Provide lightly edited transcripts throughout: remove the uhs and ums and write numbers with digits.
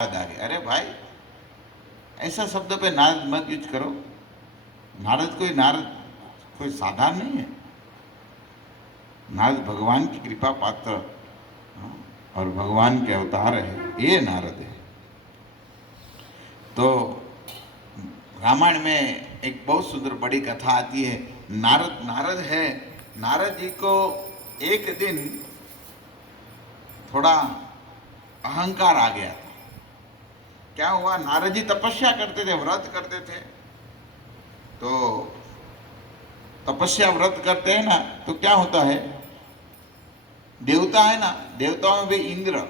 याद आ गई, अरे भाई ऐसा शब्द पे नारद मत यूज करो। नारद कोई साधारण नहीं है। नारद भगवान की कृपा पात्र, हाँ, और भगवान के अवतार है, ये नारद है। तो रामायण में एक बहुत सुंदर बड़ी कथा आती है। नारद है। नारद जी को एक दिन थोड़ा अहंकार आ गया था। क्या हुआ, नारद जी तपस्या करते थे, व्रत करते थे। तो तपस्या व्रत करते हैं ना, तो क्या होता है, देवता है ना, देवताओं में भी इंद्र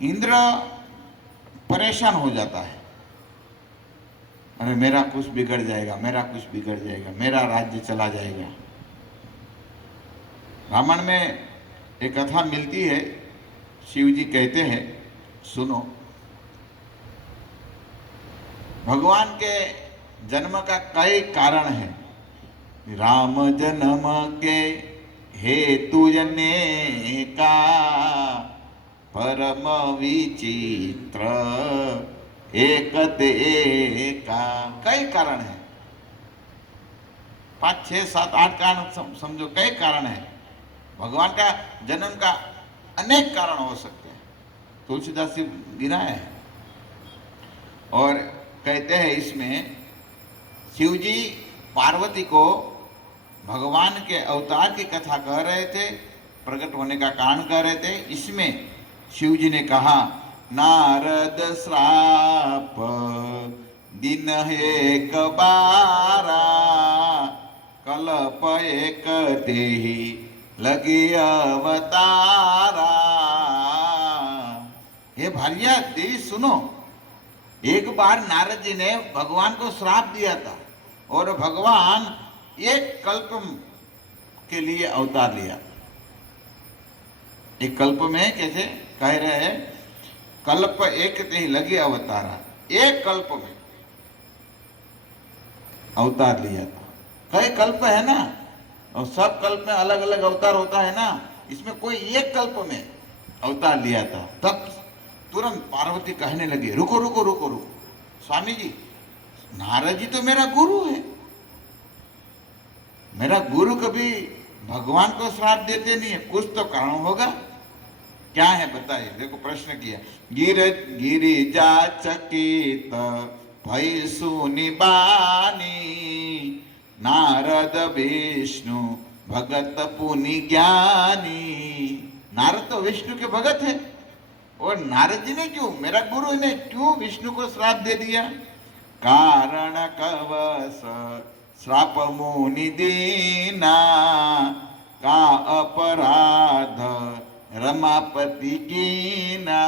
इंद्र परेशान हो जाता है। अरे मेरा कुछ बिगड़ जाएगा, मेरा कुछ बिगड़ जाएगा, मेरा राज्य चला जाएगा। रामायण में एक कथा मिलती है। शिव जी कहते हैं, सुनो, भगवान के जन्म का कई कारण है। राम जन्म के हेतु अनेका, परम विचित्र एक एका। कई कारण है, 5, 6, 7, 8 कारण समझो, कई कारण है। भगवान का जन्म का अनेक कारण हो सकते हैं। तुलसीदास जी गिनाए हैं। और कहते हैं इसमें शिव जी पार्वती को भगवान के अवतार की कथा कह रहे थे, प्रकट होने का कारण कह रहे थे। इसमें शिव जी ने कहा, नारद श्राप दिन एक बारा, कल्प एक तेहि लगी अवतारा। हे भारिया देवी सुनो, एक बार नारद जी ने भगवान को श्राप दिया था और भगवान एक कल्प के लिए अवतार लिया। एक कल्प में कैसे कह रहे हैं, कल्प एक ते लगे अवतारा, एक कल्प में अवतार लिया था। कई कल्प है ना, और सब कल्प में अलग अलग अवतार होता है ना, इसमें कोई एक कल्प में अवतार लिया था। तब तुरंत पार्वती कहने लगी, रुको रुको रुको रुको, स्वामी जी, नारद जी तो मेरा गुरु है। मेरा गुरु कभी भगवान को श्राप देते नहीं है, कुछ तो कारण होगा। क्या है बताइए। देखो प्रश्न किया, गिरिजा चकित भई सुनि बानी, नारद विष्णु भगत पुनि ज्ञानी। नारद तो विष्णु के भगत है, और नारद जी ने क्यों, मेरा गुरु ने क्यों विष्णु को श्राप दे दिया। कारण कवस श्राप मुनि दीना, का अपराध रमापति कीना।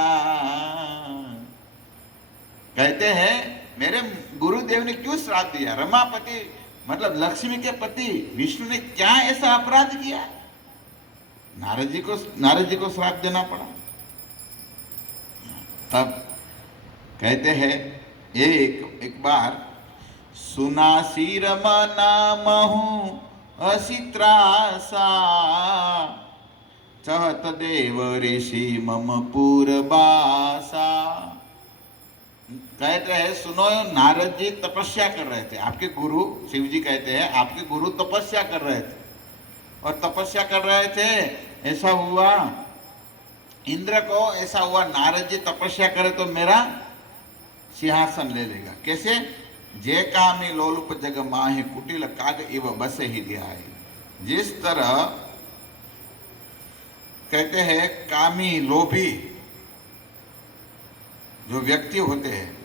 कहते हैं मेरे गुरुदेव ने क्यों श्राप दिया। रमापति मतलब लक्ष्मी के पति विष्णु ने क्या ऐसा अपराध किया, नारद जी को श्राप देना पड़ा। तब कहते हैं, एक बार सुना सिर मनामहु असित्रासा, चहत देव ऋषि मम पूर्वासा। कहते हैं, सुनो, नारद जी तपस्या कर रहे थे। आपके गुरु शिव जी कहते हैं, आपके गुरु तपस्या कर रहे थे, और तपस्या कर रहे थे। ऐसा हुआ इंद्र को, ऐसा हुआ नारद जी तपस्या करे तो मेरा सिंहासन ले लेगा। कैसे, जे कामी लोलुप जग माहि, कुटिल काग इव बसे ही ध्याय। जिस तरह कहते हैं कामी लोभी जो व्यक्ति होते हैं,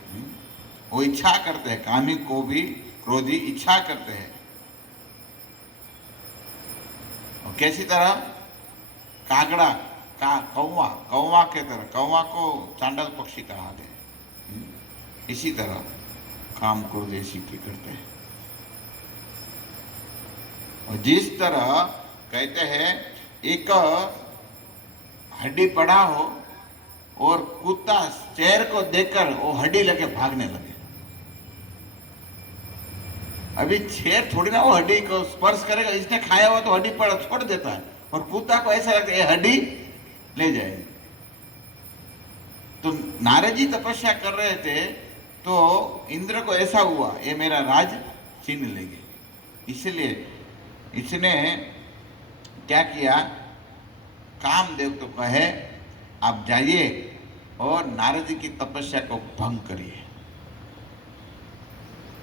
वो इच्छा करते हैं, कामी को भी क्रोधी इच्छा करते हैं। और कैसी तरह, कागड़ा कौवा के तरह, कौवा को चांडल पक्षी कहा गया। इसी तरह काम क्रोध ऐसी करते हैं। और जिस तरह कहते हैं एक हड्डी पड़ा हो और कुत्ता शेर को देखकर वो हड्डी लेके भागने लगे। अभी शेर थोड़ी ना वो हड्डी को स्पर्श करेगा, इसने खाया हुआ तो हड्डी पर छोड़ देता है, और कुत्ता को ऐसा लगता है ये हड्डी ले जाएगी। तो नारद जी तपस्या कर रहे थे, तो इंद्र को ऐसा हुआ ये मेरा राज छीन लेंगे, इसलिए इसने क्या किया, कामदेव को कहे आप जाइए और नारद जी की तपस्या को भंग करिए।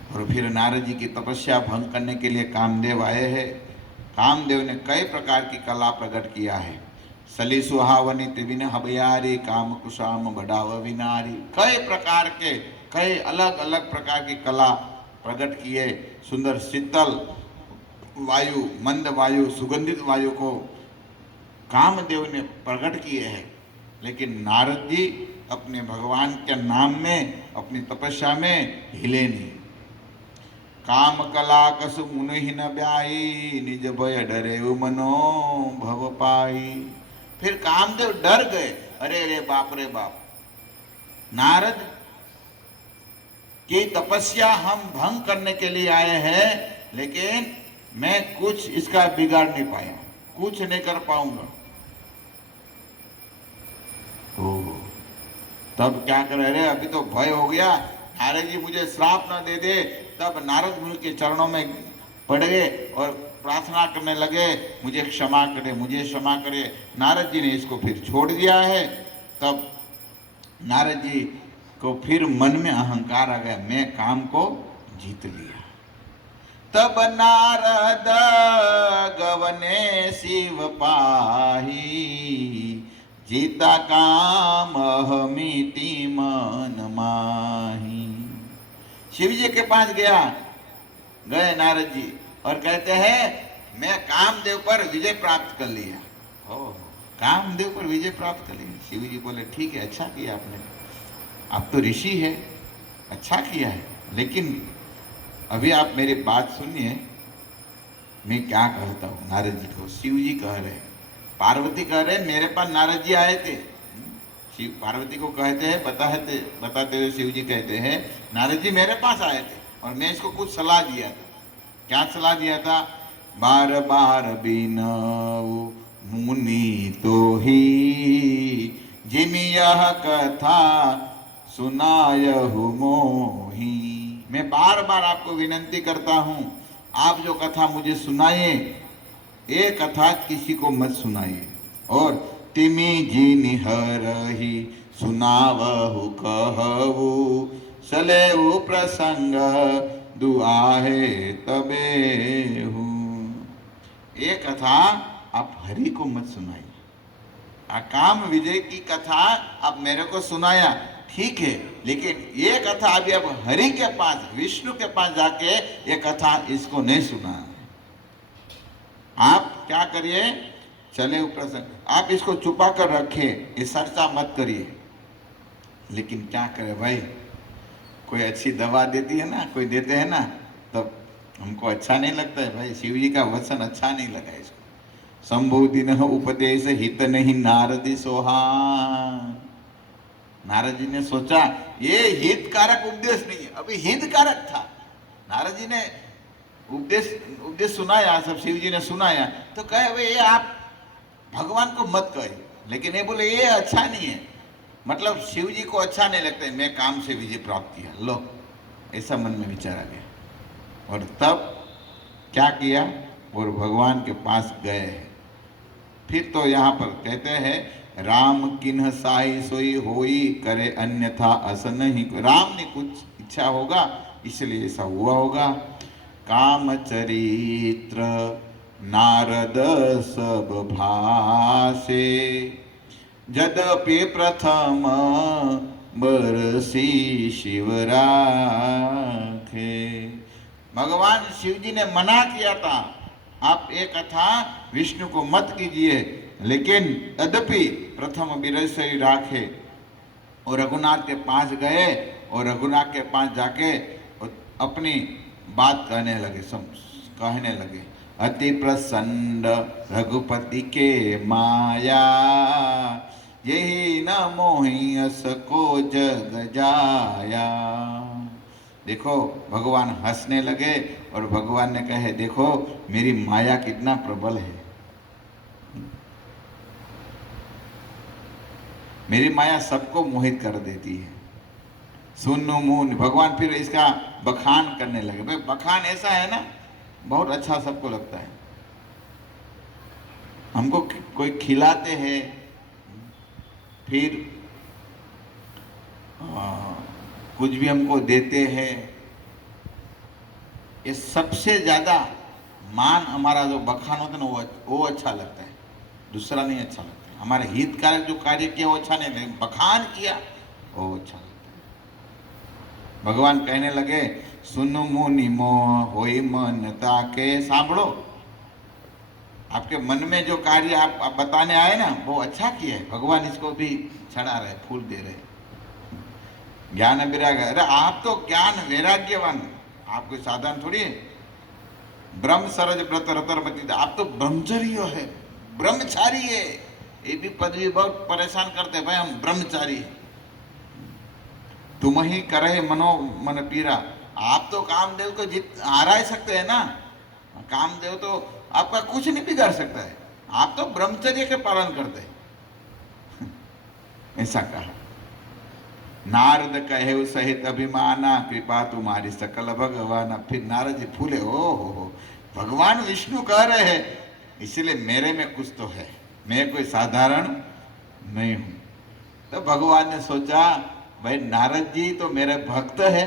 और फिर नारद जी की तपस्या भंग करने के लिए कामदेव आए हैं। कामदेव ने कई प्रकार की कला प्रकट किया है। सली सुहावनी त्रिविन हबयारी काम कुशाम बढ़ाव विनारी, कई प्रकार के कई अलग अलग प्रकार की कला प्रकट किए। सुंदर शीतल वायु, मंद वायु, सुगंधित वायु को कामदेव ने प्रकट किए हैं। लेकिन नारद जी अपने भगवान के नाम में अपनी तपस्या में हिले नहीं। काम कला कसु मुनि न ब्याई, निज भय डरे मनो भव पाई। फिर कामदेव डर गए, अरे रे बाप रे बाप, नारद की तपस्या हम भंग करने के लिए आए हैं, लेकिन मैं कुछ इसका बिगाड़ नहीं पाया, कुछ नहीं कर पाऊंगा। तब क्या करे, रे अभी तो भय हो गया, नारद जी मुझे श्राप न दे दे। तब नारद मुनि के चरणों में पड़ गए और प्रार्थना करने लगे, मुझे क्षमा करे, मुझे क्षमा करे। नारद जी ने इसको फिर छोड़ दिया है। तब नारद जी को फिर मन में अहंकार आ गया, मैं काम को जीत लिया। तब नारद गवने शिव पाही, जीता काम अहमिति मन माही। शिव जी के पास गए नारद जी और कहते हैं मैं कामदेव पर विजय प्राप्त कर लिया। ओह, कामदेव पर विजय प्राप्त कर लिया। शिव जी बोले ठीक है, अच्छा किया आपने, आप तो ऋषि है, अच्छा किया है, लेकिन अभी आप मेरी बात सुनिए, मैं क्या कहता हूँ। नारद जी को शिव जी कह रहे, पार्वती कह रहे मेरे पास नारद जी आए थे। शिव पार्वती को कहते हैं, बताते हुए शिव जी कहते हैं नारद जी मेरे पास आए थे और मैं इसको कुछ सलाह दिया था। क्या सलाह दिया था, बार बार बिनऊ मुनि तो ही, जिम यह कथा सुनायहु मोही। मैं बार बार आपको विनंती करता हूँ, आप जो कथा मुझे सुनाइए, ये कथा किसी को मत सुनाइए। और तिमी जी निहरही सुनावहु कहु, सलेहु प्रसंग दुआहे तबे हूँ। ये कथा आप हरि को मत सुनाइए। काम विजय की कथा आप मेरे को सुनाया ठीक है, लेकिन ये कथा अभी अब हरि के पास, विष्णु के पास जाके ये कथा इसको नहीं सुना। आप क्या करिए, चले प्रसंग, आप इसको छुपा कर रखे, ये चर्चा मत करिए। लेकिन क्या करे भाई, कोई अच्छी दवा देती है ना, कोई देते हैं ना, तब हमको अच्छा नहीं लगता है भाई। शिव जी का वचन अच्छा नहीं लगा इसको। संबोधि न उपदेश हित नहीं नारदी सोहान। नारद जी ने सोचा ये हितकारक उपदेश नहीं है, अभी हितकारक था। नारद जी ने उपदेश सुनाया, सब शिव जी ने सुनाया, तो कहे भाई ये आप भगवान को मत कहे। लेकिन ये बोले ये अच्छा नहीं है, मतलब शिव जी को अच्छा नहीं लगता है मैं काम से विजय प्राप्त किया। लो, ऐसा मन में विचार आ गया। और तब क्या किया, और भगवान के पास गए। फिर तो यहाँ पर कहते हैं राम किन्ह साई सोई होई, करे अन्यथा अस नहीं। राम ने कुछ इच्छा होगा, इसलिए ऐसा हुआ होगा। काम चरित्र नारद सब भासे, यद्यपि प्रथम बरसी शिव राखे। भगवान शिव जी ने मना किया था, आप एक कथा विष्णु को मत कीजिए, लेकिन यद्यपि प्रथम बिरसी राखे। और रघुनाथ के पास गए और रघुनाथ के पास जाके अपनी बात कहने लगे। अति प्रसन्न रघुपति के माया, यही न मोहि अस को जग जाया। देखो भगवान हंसने लगे और भगवान ने कहे देखो मेरी माया कितना प्रबल है। मेरी माया सबको मोहित कर देती है। सुन्नु मुन, भगवान फिर इसका बखान करने लगे। भाई बखान ऐसा है ना, बहुत अच्छा सबको लगता है। हमको कोई खिलाते हैं, फिर कुछ भी हमको देते हैं, ये सबसे ज्यादा मान हमारा जो बखान होता है ना, वो अच्छा लगता है, दूसरा नहीं अच्छा लगता है। हमारे हितकारक जो कार्य किया वो अच्छा नहीं, लेकिन बखान किया वो अच्छा लगता है। भगवान कहने लगे, सुनु मुनि मोह होई मन ताके, सांभळो, आपके मन में जो कार्य आप बताने आए ना, वो अच्छा किया है, भगवान इसको भी चढ़ा रहे, फूल दे रहे। ज्ञान वैराग्य, अरे आप तो ज्ञान वैराग्यवान, आप कोई साधारण थोड़ी है। ब्रह्म सरज व्रत रतरमती, आप तो ब्रह्मचर्य है, ब्रह्मचारी है। ये भी पदवी बहुत परेशान करते भाई, हम ब्रह्मचारी है। तुम ही करे मनो मन पीरा, आप तो कामदेव को जीत हरा ही सकते हैं ना। कामदेव तो आपका कुछ नहीं बिगाड़ सकता है, आप तो ब्रह्मचर्य के पालन करते हैं। ऐसा कहा। नारद कहे सहित अभिमाना, कृपा तुम्हारी सकल भगवान। फिर नारद जी फूले, ओ हो, भगवान विष्णु कह रहे हैं, इसलिए मेरे में कुछ तो है, मैं कोई साधारण नहीं हूं। तो भगवान ने सोचा, भाई नारद जी तो मेरे भक्त है,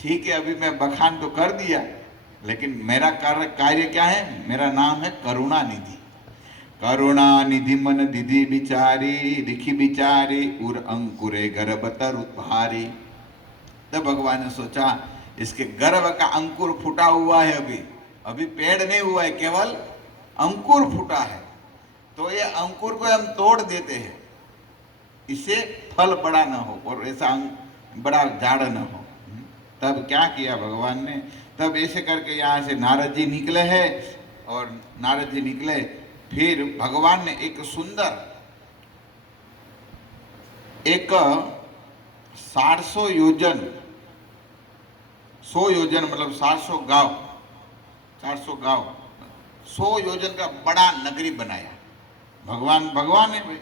ठीक है, अभी मैं बखान तो कर दिया, लेकिन मेरा कार्य क्या है, मेरा नाम है करुणा निधि। करुणा निधि मन दीदी बिचारी, दिखी बिचारी उर अंकुरे गर्भ तरु भारी। तब भगवान ने सोचा, इसके गर्भ का अंकुर फूटा हुआ है, अभी पेड़ नहीं हुआ है, केवल अंकुर फूटा है। तो ये अंकुर को हम तोड़ देते हैं, इससे फल बड़ा ना हो और ऐसा बड़ा झाड़ ना हो। तब क्या किया भगवान ने, तब ऐसे करके यहाँ से नारद जी निकले हैं, और नारद जी निकले, फिर भगवान ने एक सुंदर, एक 700 योजन, 100 योजन मतलब 700 गांव, 400 गांव, 100 योजन का बड़ा नगरी बनाया। भगवान है भाई।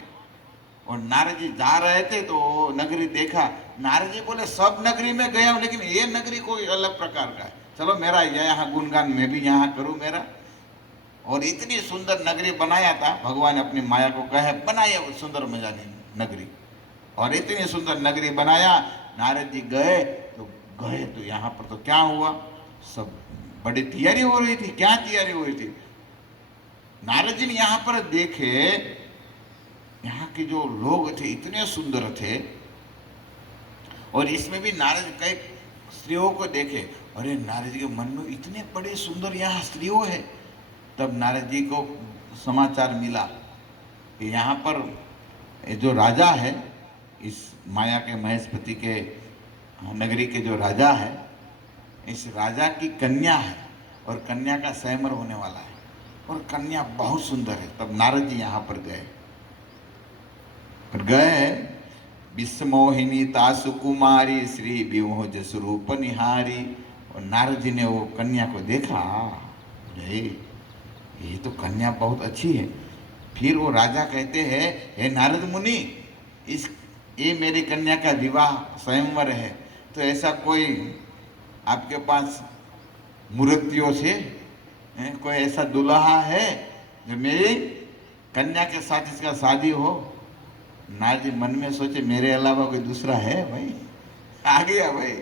और नारद जी जा रहे थे तो नगरी देखा, नारद जी बोले सब नगरी में गया हूं, लेकिन ये नगरी कोई अलग प्रकार का है, चलो मेरा यहाँ गुणगान मैं भी यहाँ करूं मेरा। और इतनी सुंदर नगरी बनाया था, भगवान अपनी माया को कहे बनाया सुंदर मजानी नगरी, और इतनी सुंदर नगरी बनाया। नारद जी गए तो यहाँ पर तो क्या हुआ, सब बड़ी तैयारी हो रही थी। क्या तैयारी हो रही थी, नारद जी ने यहाँ पर देखे, यहाँ के जो लोग थे इतने सुंदर थे, और इसमें भी नारद कई स्त्रियों को देखे। अरे नारद जी के मन में इतने बड़े सुंदर यहाँ स्त्रियों है। तब नारद जी को समाचार मिला कि यहाँ पर जो राजा है, इस माया के महेशपति के नगरी के जो राजा है, इस राजा की कन्या है, और कन्या का स्वयंवर होने वाला है, और कन्या बहुत सुंदर है। तब नारद जी यहाँ पर गए, विस्मोहिनी तासु कुमारी, श्री विमोह स्वरूप निहारी। और नारद जी ने वो कन्या को देखा, ये तो कन्या बहुत अच्छी है। फिर वो राजा कहते हैं, हे नारद मुनि, ये मेरी कन्या का विवाह स्वयंवर है, तो ऐसा कोई आपके पास मूर्तियों से कोई ऐसा दुल्हा है जो मेरी कन्या के साथ इसका शादी हो। नारद जी मन में सोचे, मेरे अलावा कोई दूसरा है भाई, आ गया भाई।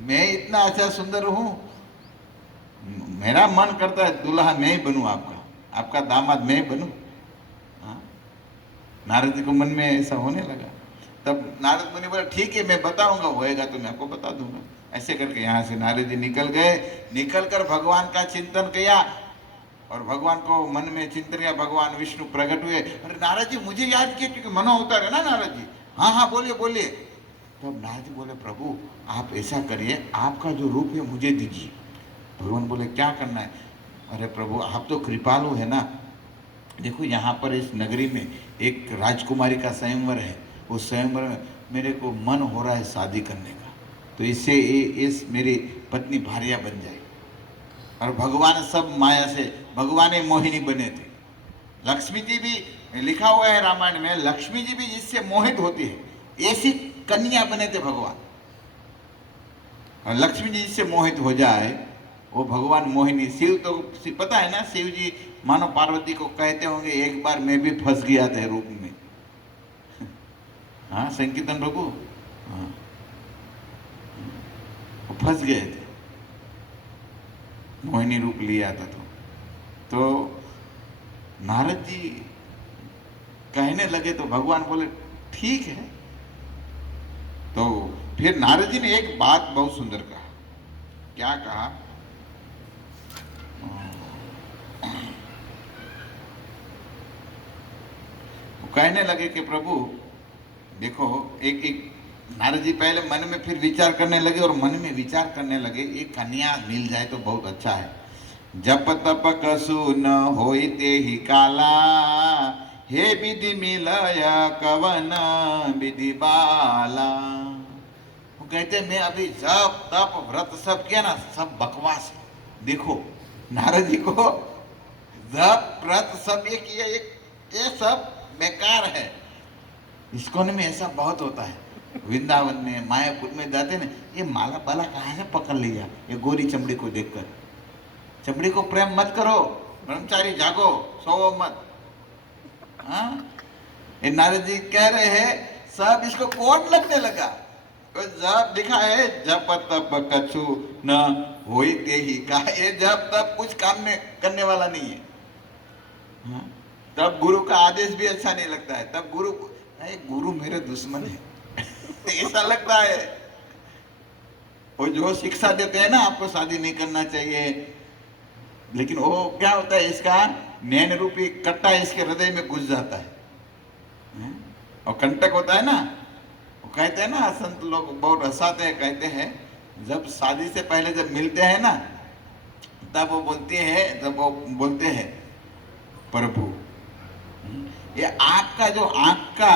मैं इतना अच्छा सुंदर हूँ, मेरा मन करता है दूल्हा मैं ही बनूं, आपका दामाद मैं ही बनूं। नारद जी को मन में ऐसा होने लगा। तब नारद मुनि बोला, ठीक है मैं बताऊंगा, होएगा तो मैं आपको बता दूंगा। ऐसे करके यहाँ से नारद जी निकल गए। निकल कर भगवान का चिंतन किया, और भगवान को मन में चिंतन किया। भगवान विष्णु प्रकट हुए। अरे नारद जी मुझे याद किया, क्योंकि मनोअवतार है ना नारद जी। हाँ हाँ बोलिए बोलिए। तब नारद जी बोले, प्रभु आप ऐसा करिए, आपका जो रूप है मुझे दीजिए। भगवान बोले, क्या करना है? अरे प्रभु आप तो कृपालु है ना, देखो यहाँ पर इस नगरी में एक राजकुमारी का स्वयंवर है, उस स्वयंवर में मेरे को मन हो रहा है शादी करने का, तो इससे इस मेरी पत्नी भार्या बन जाए। और भगवान सब माया से, भगवान ही मोहिनी बने थे। लक्ष्मी जी भी लिखा हुआ है रामायण में, लक्ष्मी जी भी जिससे मोहित होती है ऐसी कन्या बने थे भगवान। और लक्ष्मी जी जिससे मोहित हो जाए वो भगवान मोहिनी। शिव तो पता है ना, शिव जी मानो पार्वती को कहते होंगे एक बार मैं भी फंस गया था रूप में। हाँ संकीर्तन प्रभु, हाँ वो फंस गए थे, मोहिनी रूप लिया था। तो नारद जी कहने लगे तो भगवान बोले ठीक है। तो फिर नारद जी ने एक बात बहुत सुंदर कहा। क्या कहा? वो कहने लगे कि प्रभु देखो, एक एक नारद जी पहले मन में फिर विचार करने लगे, और मन में विचार करने लगे एक कन्या मिल जाए तो बहुत अच्छा है। जप तप कसु न होइते ही काला, हे विधि मिलय कवन विधि बाला। वो कहते मैं अभी जप तप व्रत सब किया ना, सब बकवास है। देखो नारद जी को जप व्रत सब ये किया, ये सब बेकार है। इस्कॉन में ऐसा बहुत होता है, वृंदावन में मायापुर में जाते ना, ये माला बाला कहाँ से पकड़ लिया ये गोरी चमड़ी को देखकर। चमड़ी को प्रेम मत करो, ब्रह्मचारी जागो, सोओ मत। हाँ ये नारद जी कह रहे हैं सब इसको कौन लगने लगा। तो जब लिखा है जप तप कछु न होइते ही का, ये जब तब कुछ काम में करने वाला नहीं है। हाँ? तब गुरु का आदेश भी अच्छा नहीं लगता है, तब गुरु मेरे दुश्मन है ऐसा लगता है। वो जो शिक्षा देते हैं ना आपको शादी नहीं करना चाहिए, लेकिन वो क्या होता है, इसका नैन रूपी कट्टा इसके हृदय में घुस जाता है। और कंटक होता है ना, वो कहते हैं ना, संत लोग बहुत हंसाते हैं, कहते हैं जब शादी से पहले जब मिलते हैं ना, तब वो बोलते हैं प्रभु ये आपका जो आंख का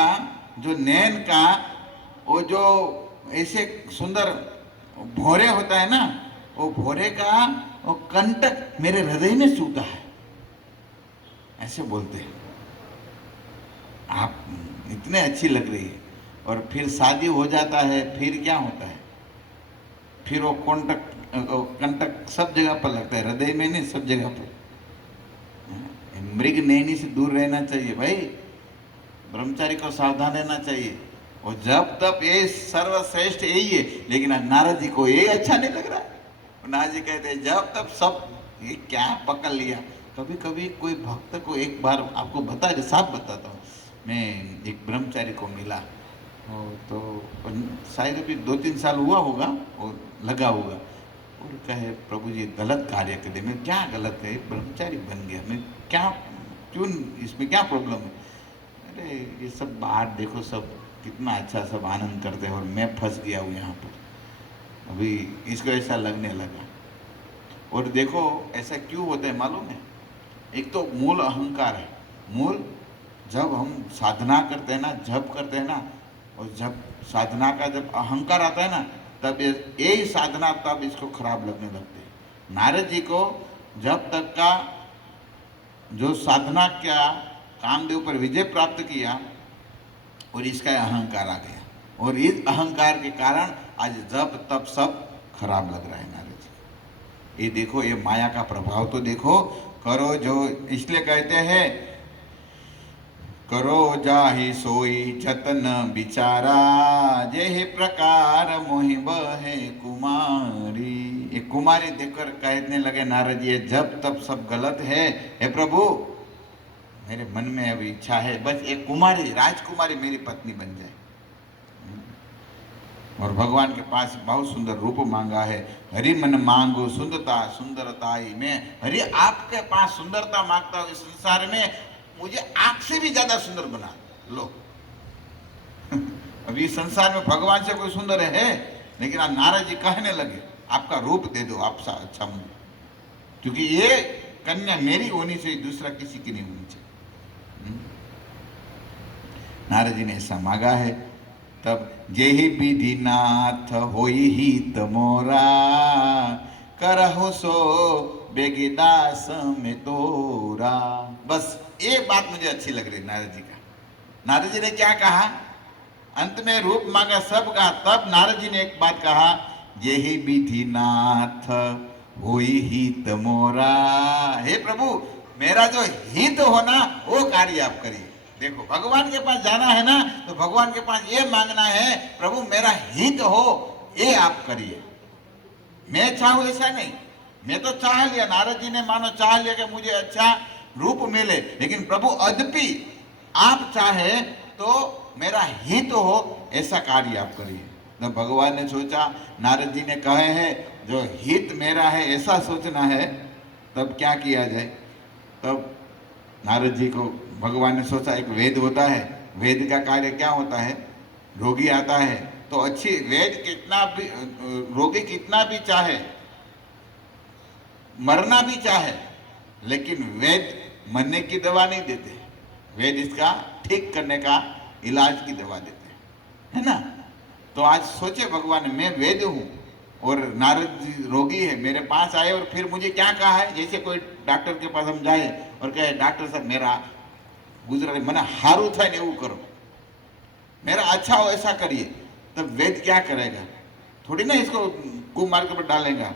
जो नैन का वो जो ऐसे सुंदर भौरे होता है ना, वो भौरे का वो कंटक मेरे हृदय में सूता है, ऐसे बोलते हैं। आप इतने अच्छी लग रही है, और फिर शादी हो जाता है, फिर क्या होता है, फिर वो कंटक सब जगह पर लगता है, हृदय में नहीं सब जगह पर। मृग नैनी से दूर रहना चाहिए भाई, ब्रह्मचारी को सावधान रहना चाहिए। और जब तब ये सर्वश्रेष्ठ यही है, लेकिन नारद जी को ये अच्छा नहीं लग रहा है। नारद जी कहते हैं जब तब सब ये क्या पकड़ लिया। कभी कभी कोई भक्त को एक बार आपको साफ बताता हूँ, मैं एक ब्रह्मचारी को मिला, तो शायद अभी 2-3 साल हुआ होगा और लगा होगा, और कहे प्रभु जी गलत कार्य कर दिया। मैं क्या गलत है, ब्रह्मचारी बन गया, मैं क्या क्यों, इसमें क्या प्रॉब्लम है? अरे ये सब बाहर देखो, सब कितना अच्छा सब आनंद करते हैं, और मैं फंस गया हूँ यहाँ पर। अभी इसको ऐसा लगने लगा। और देखो ऐसा क्यों होता है मालूम है? एक तो मूल अहंकार है। मूल जब हम साधना करते हैं ना, जप करते हैं ना, और जब साधना का जब अहंकार आता है ना, तब यही साधना तब इसको खराब लगने लगती है। नारद जी को जब तक का जो साधना क्या कामदेव पर विजय प्राप्त किया, और इसका अहंकार आ गया, और इस अहंकार के कारण आज जब तब सब खराब लग रहा है नारद जी। ये देखो, ये माया का प्रभाव तो देखो। करो जो, इसलिए कहते हैं करो जाहि सोई जतन बिचारा, जेहि प्रकार मोहि बहे कुमारी। ये कुमारी देखकर कहने लगे नारद जी जब तब सब गलत है, हे प्रभु मेरे मन में अभी इच्छा है बस एक कुमारी, राजकुमारी मेरी पत्नी बन जाए। और भगवान के पास बहुत सुंदर रूप मांगा है। हरि मन मांगो सुंदरताई में। हरि आपके पास सुंदरता मांगता हूँ इस संसार में, मुझे आपसे भी ज्यादा सुंदर बना लो। अभी संसार में भगवान से कोई सुंदर है, लेकिन आप नारद जी कहने लगे आपका रूप दे दो आपसा अच्छा मुझे, क्योंकि ये कन्या मेरी होनी चाहिए, दूसरा किसी की नहीं होनी चाहिए। नारद जी ने ऐसा मांगा है। तब जेहि विधि नाथ होई हित मोरा, करहु सो बेगिदास में तोरा। बस ये बात मुझे अच्छी लग रही नारद जी का। नारद जी ने क्या कहा? अंत में रूप मांगा, सब कहा, तब नारद जी ने एक बात कहा, यही विधि नाथ होई हित मोरा। हे प्रभु, मेरा जो हित हो ना वो कार्य आप करिए। देखो, भगवान के पास जाना है ना तो भगवान के पास ये मांगना है, प्रभु मेरा हित हो ये आप करिए। मैं चाहूं ऐसा नहीं। मैं तो चाह लिया, नारद जी ने मानो चाह लिया कि मुझे अच्छा रूप मिले, लेकिन प्रभु यद्यपि आप चाहे तो मेरा हित हो ऐसा कार्य आप करिए। तो भगवान ने सोचा, नारद जी ने कहे हैं जो हित मेरा है ऐसा सोचना है, तब क्या किया जाए? तब नारद जी को भगवान ने सोचा, एक वेद होता है, वेद का कार्य क्या होता है? रोगी आता है तो अच्छी वेद कितना भी, रोगी कितना भी चाहे, मरना भी चाहे, लेकिन वेद मरने की दवा नहीं देते, वेद इसका ठीक करने का इलाज की दवा देते हैं, है ना? तो आज सोचे भगवान, मैं वेद हूं और नारद जी रोगी है, मेरे पास आए और फिर मुझे क्या कहा है? जैसे कोई डॉक्टर के पास हम जाए और कहे, डॉक्टर साहब मेरा गुजरा मैंने हारू था ने वो करो, मेरा अच्छा हो ऐसा करिए। तब वेद क्या करेगा? थोड़ी ना इसको कुमार्ग पर डालेगा,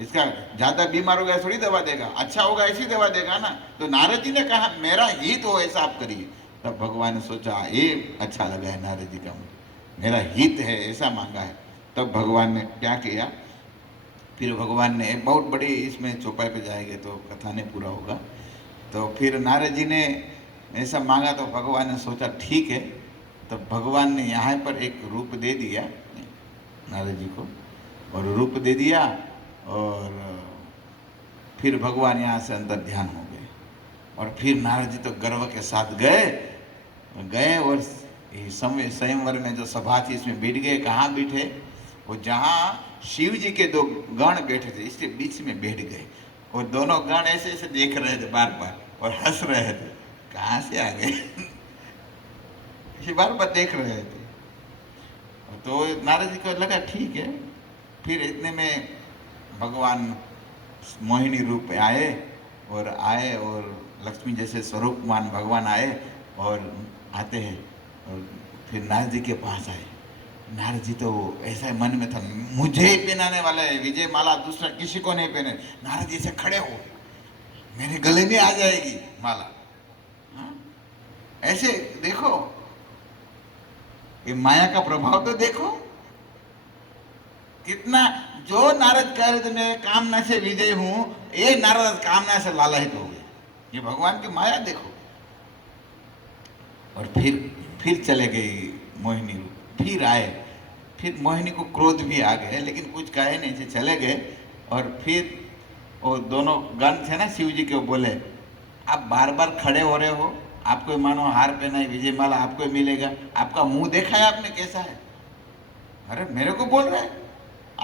इसका ज्यादा बीमार होगा थोड़ी दवा देगा, अच्छा होगा ऐसी दवा देगा ना। तो नारद जी ने कहा मेरा हित हो ऐसा आप करिए। तब भगवान ने सोचा ये अच्छा लगा है नारद जी का, मुझे मेरा हित है ऐसा मांगा है। तब भगवान ने क्या किया? फिर भगवान ने बहुत बड़ी, इसमें चौपाई पे जाएंगे तो कथा नहीं पूरा होगा। तो फिर नारद जी ने ऐसा मांगा तो भगवान ने सोचा ठीक है। तब भगवान ने यहाँ पर एक रूप दे दिया नारद जी को, और रूप दे दिया, और फिर भगवान यहाँ से अंदर ध्यान हो गए। और फिर नारद जी तो गर्व के साथ गए और संयमवर में जो सभा थी इसमें बैठ गए। कहाँ बैठे? वो जहाँ शिव जी के दो गण बैठे थे इसके बीच में बैठ गए, और दोनों गण ऐसे ऐसे देख रहे थे बार बार और हंस रहे थे, कहाँ से आ गए बार बार देख रहे थे। तो नारद जी को लगा ठीक है। फिर इतने में भगवान मोहिनी रूप में आए और लक्ष्मी जैसे स्वरूपमान भगवान आए और आते हैं, और फिर नारद जी के पास आए। नारद जी तो ऐसा ही मन में था, मुझे ही पहनाने वाला है विजय माला, दूसरा किसी को नहीं पहने। नारद जी से खड़े हो, मेरे गले में आ जाएगी माला। हाँ? ऐसे देखो, ये माया का प्रभाव तो देखो कितना। जो नारद कह रहे थे मैं कामना से विजय हूं, ये नारद कामना से लालायित हो गए। ये भगवान की माया देखो। और फिर चले गई मोहिनी रूप, फिर आए, फिर मोहिनी को क्रोध भी आ गए, लेकिन कुछ कहे नहीं थे, चले गए। और फिर वो दोनों गण थे ना शिव जी के, बोले आप बार बार खड़े हो रहे हो, आपको मानो हार पहना है, विजय माला आपको मिलेगा, आपका मुंह देखा है आपने कैसा है? अरे मेरे को बोल रहे हैं?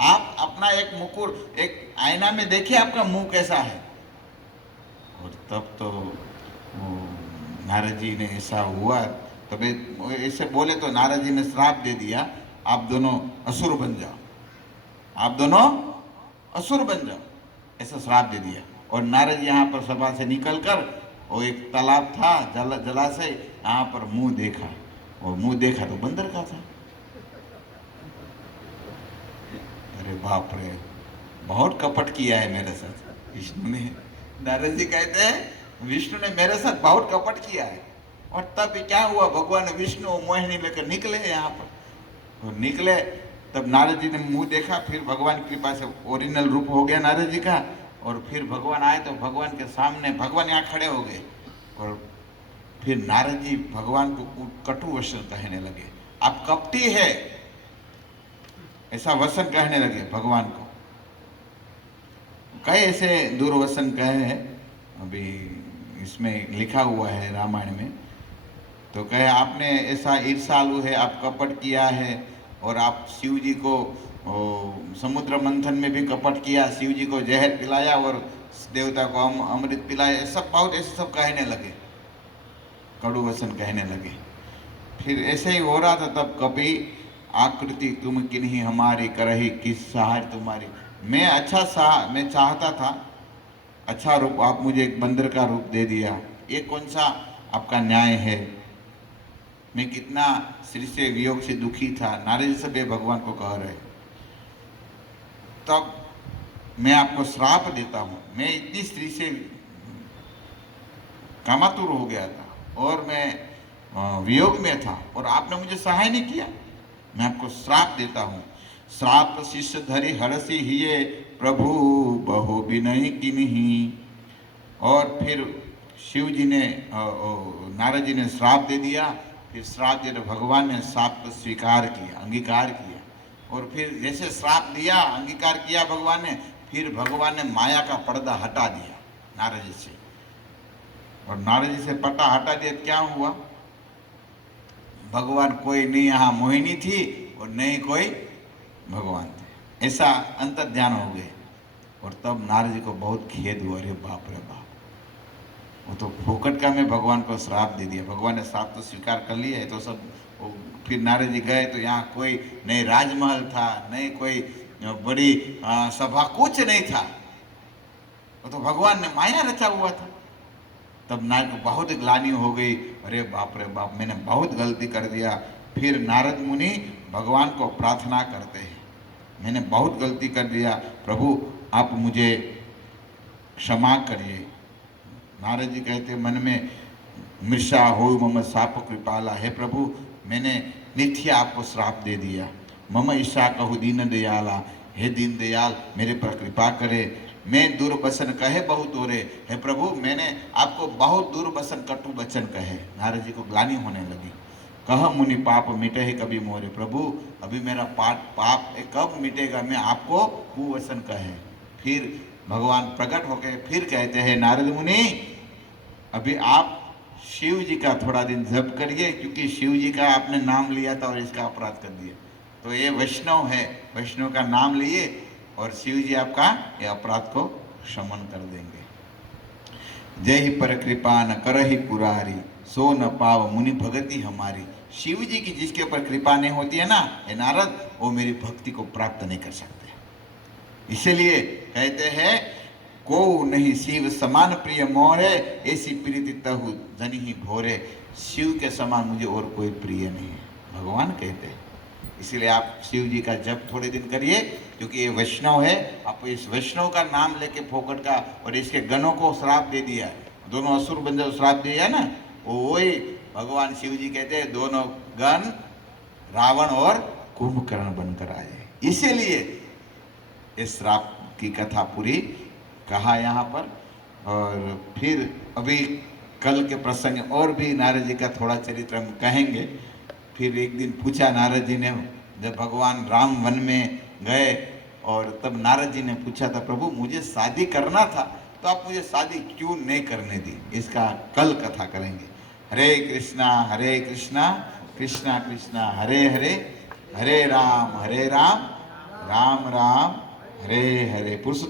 आप अपना एक मुकुट, एक आईना में देखिए आपका मुंह कैसा है। और तब तो नारद जी ने ऐसा हुआ, तब ऐसे बोले तो नारद जी ने श्राप दे दिया, आप दोनों असुर बन जाओ, आप दोनों असुर बन जाओ, ऐसा श्राप दे दिया। और नारद यहाँ पर सभा से निकलकर, वो एक तालाब था, जलाशय, यहाँ पर मुंह देखा, और मुंह देखा तो बंदर का था। अरे बाप रे, बहुत कपट किया है मेरे साथ विष्णु ने। नारद जी कहते हैं विष्णु ने मेरे साथ बहुत कपट किया है। और तब क्या हुआ, भगवान विष्णु मोहिनी लेकर निकले यहाँ पर, और निकले तब नारद जी ने मुंह देखा, फिर भगवान की कृपा से ओरिजिनल रूप हो गया नारद जी का। और फिर भगवान आए तो भगवान के सामने भगवान यहाँ खड़े हो गए, और फिर नारद जी भगवान को कटु वचन कहने लगे, आप कपटी है ऐसा वचन कहने लगे भगवान को। कई ऐसे दुर्वचन कहे हैं, अभी इसमें लिखा हुआ है रामायण में। तो कहे आपने ऐसा ईर्षालु है, आप कपट किया है, और आप शिव जी को समुद्र मंथन में भी कपट किया, शिव जी को जहर पिलाया और देवता को अमृत पिलाया, सब बहुत ऐसे सब कहने लगे, कड़ू वचन कहने लगे। फिर ऐसे ही हो रहा था, तब कपि आकृति तुम किन्हीं हमारी, करही किस सहाय तुम्हारी। मैं चाहता था अच्छा रूप, आप मुझे एक बंदर का रूप दे दिया, ये कौन सा आपका न्याय है? मैं कितना श्री से वियोग से दुखी था, नारद जी सब ये भगवान को कह रहे। तब मैं आपको श्राप देता हूँ, मैं इतनी स्त्री से कामातुर हो गया था और मैं वियोग में था और आपने मुझे सहाय नहीं किया, मैं आपको श्राप देता हूँ। श्राप शिष्य धरि हरसी हिये, प्रभु बहु विनय किन्ही। और फिर शिव जी ने नारद जी ने श्राप दे दिया। फिर श्राप दे भगवान ने श्राप को स्वीकार किया, अंगीकार किया। और फिर जैसे श्राप दिया, अंगीकार किया भगवान ने, फिर भगवान ने माया का पर्दा हटा दिया नारद जी से। और नारद जी से पर्दा हटा दिया, क्या हुआ? भगवान कोई नहीं यहाँ मोहिनी थी और नहीं कोई भगवान थे, ऐसा अंतर ध्यान हो गए। और तब नारद जी को बहुत खेद हुआ, अरे बाप रे बाप, वो तो फोकट का मैं भगवान को श्राप दे दिया। भगवान ने श्राप तो स्वीकार कर लिया है, तो सब फिर नारद जी गए तो यहाँ कोई नहीं राजमहल था, नहीं कोई बड़ी सभा, कुछ नहीं था, वो तो भगवान ने माया रचा हुआ था। तब नारद को बहुत ग्लानि हो गई, अरे बाप रे बाप, मैंने बहुत गलती कर दिया। फिर नारद मुनि भगवान को प्रार्थना करते हैं, मैंने बहुत गलती कर दिया, प्रभु आप मुझे क्षमा करिए। नारद जी कहते मन में, मृषा हो मम साप कृपाला, हे प्रभु मैंने नित्य आपको श्राप दे दिया। मम ईशा कहु दीन दयाला, हे दीन दयाल मेरे पर कृपा करे। मैं दुर्वचन कहे बहुत तोरे, हे प्रभु मैंने आपको बहुत दुर्वचन कटु वचन कहे। नारद जी को ग्लानि होने लगी। कह मुनि पाप मिटे है कभी मोरे, प्रभु अभी मेरा पाप कब मिटेगा, मैं आपको कुवचन कहे। फिर भगवान प्रकट हो गए, फिर कहते हैं नारद मुनि अभी आप शिव जी का थोड़ा दिन जप करिए, क्योंकि शिव जी का आपने नाम लिया था और इसका अपराध कर दिया। तो ये वैष्णव है, वैष्णव का नाम लिए और शिव जी आपका ये अपराध को क्षमन कर देंगे। जय ही पर कृपा न करहि पुरारी, सो न पाव मुनि भगति हमारी। शिव जी की जिसके ऊपर कृपा नहीं होती है ना, ये नारद, वो मेरी भक्ति को प्राप्त नहीं कर सकते। इसलिए कहते हैं को नहीं शिव समान प्रिय मोरे, ऐसी प्रीति तहु धनी ही घोरे। शिव के समान मुझे और कोई प्रिय नहीं है, भगवान कहते हैं। इसलिए आप शिव जी का जप थोड़े दिन करिए, क्योंकि ये वैष्णव है। आप इस वैष्णव का नाम लेके फोकट का और इसके गणों को श्राप दे दिया है, दोनों असुर बन जाओ श्राप दिया है ना, वही भगवान शिव जी कहते हैं दोनों गण रावण और कुंभकर्ण बनकर आए। इसीलिए इस श्राप की कथा पूरी कहा यहाँ पर। और फिर अभी कल के प्रसंग और भी नारद जी का थोड़ा चरित्र हम कहेंगे। फिर एक दिन पूछा नारद जी ने, जब भगवान राम वन में गए और तब नारद जी ने पूछा था, प्रभु मुझे शादी करना था तो आप मुझे शादी क्यों नहीं करने दी? इसका कल कथा करेंगे। हरे कृष्णा कृष्णा कृष्णा हरे हरे, हरे राम राम राम हरे हरे। पुरुष